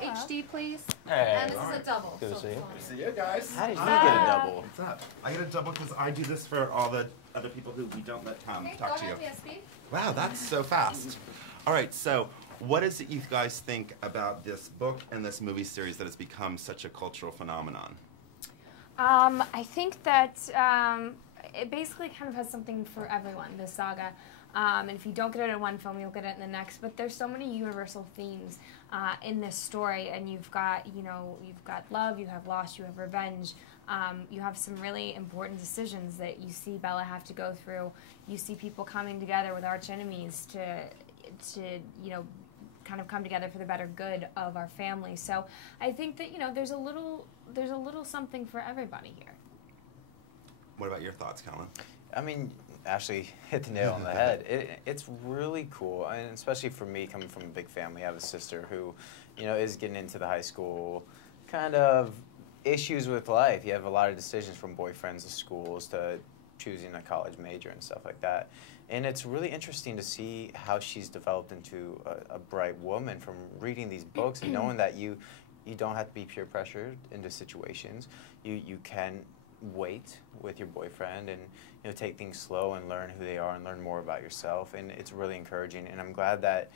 HD, please. Hey. And this is a double. Good to see you. Good to see you guys. How did you get a double? What's up? I get a double because I do this for all the other people who we don't let Tom talk to you. Wow, that's so fast. All right, so what is it you guys think about this book and this movie series that has become such a cultural phenomenon? I think that it basically kind of has something for everyone, this saga. And if you don't get it in one film, you'll get it in the next. But there's so many universal themes in this story, and you've got, you've got love, you have loss, you have revenge. You have some really important decisions that you see Bella have to go through. You see people coming together with arch enemies to kind of come together for the better good of our family. So I think that there's a little something for everybody here. What about your thoughts, Kellan? I mean, Ashley hit the nail on the head. It's really cool, and especially for me, coming from a big family. I have a sister who, is getting into the high school kind of issues with life. You have a lot of decisions, from boyfriends to schools to choosing a college major and stuff like that. And it's really interesting to see how she's developed into a bright woman from reading these books and knowing that you don't have to be peer pressured into situations. You can wait with your boyfriend and take things slow and learn who they are and learn more about yourself. And it's really encouraging. And I'm glad that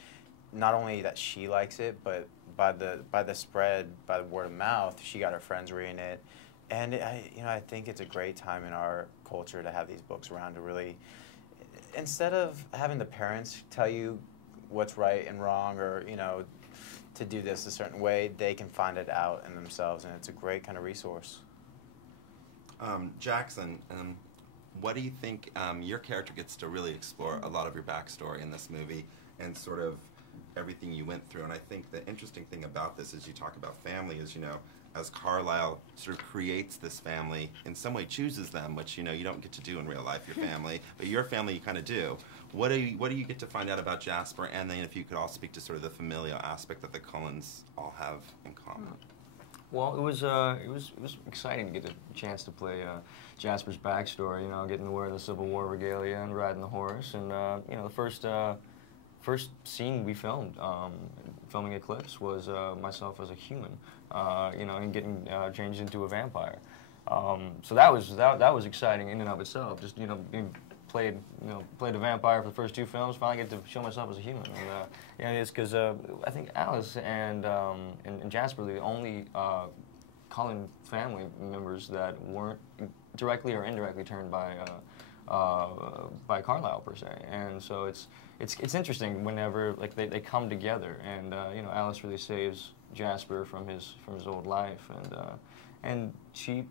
not only that she likes it, but by the spread, by the word of mouth, she got her friends reading it. And I think it's a great time in our culture to have these books around to really, instead of having the parents tell you what's right and wrong, or to do this a certain way, they can find it out in themselves, and it's a great kind of resource. Jackson, what do you think? Your character gets to really explore a lot of your backstory in this movie and sort of everything you went through. And I think the interesting thing about this is you talk about family is, as Carlisle sort of creates this family, in some way chooses them, which, you don't get to do in real life, your family, but your family you kind of do. What do you get to find out about Jasper? And then if you could all speak to sort of the familial aspect that the Cullens all have in common. Well, it was exciting to get a chance to play Jasper's backstory. Getting to wear the Civil War regalia and riding the horse, and the first scene we filmed, filming Eclipse, was myself as a human, and getting changed into a vampire. So that was exciting in and of itself. Just being played a vampire for the first two films. Finally get to show myself as a human. And it's because I think Alice and Jasper are the only Cullen family members that weren't directly or indirectly turned by Carlisle per se. And so it's interesting whenever they come together, and Alice really saves Jasper from his old life, and she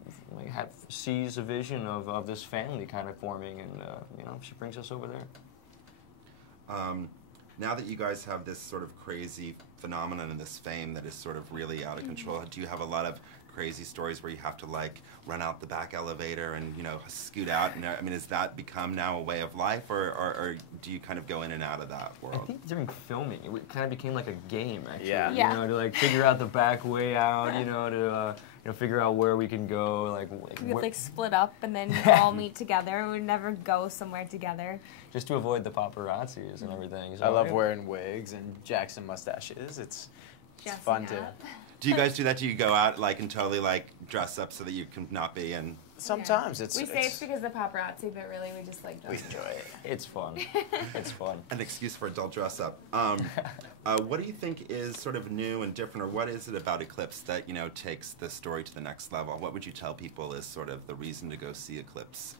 sees a vision of this family kind of forming, and she brings us over there. Now that you guys have this sort of crazy phenomenon and this fame that is sort of really out of control, do you have a lot of crazy stories where you have to run out the back elevator and scoot out? And I mean, has that become now a way of life, or do you kind of go in and out of that world? I think during filming, it kind of became like a game, actually. Yeah. To figure out the back way out, to figure out where we can go, we would split up and then all meet together. We would never go somewhere together. Just to avoid the paparazzis and everything. So I love wearing wigs and Jackson mustaches. It's fun to. Do you guys do that? Do you go out and totally dress up so that you can not be in? Sometimes we say it's because of the paparazzi, but really we just we enjoy it. It's fun. It's fun. An excuse for adult dress up. What do you think is sort of new and different, or what is it about Eclipse that takes the story to the next level? What would you tell people is sort of the reason to go see Eclipse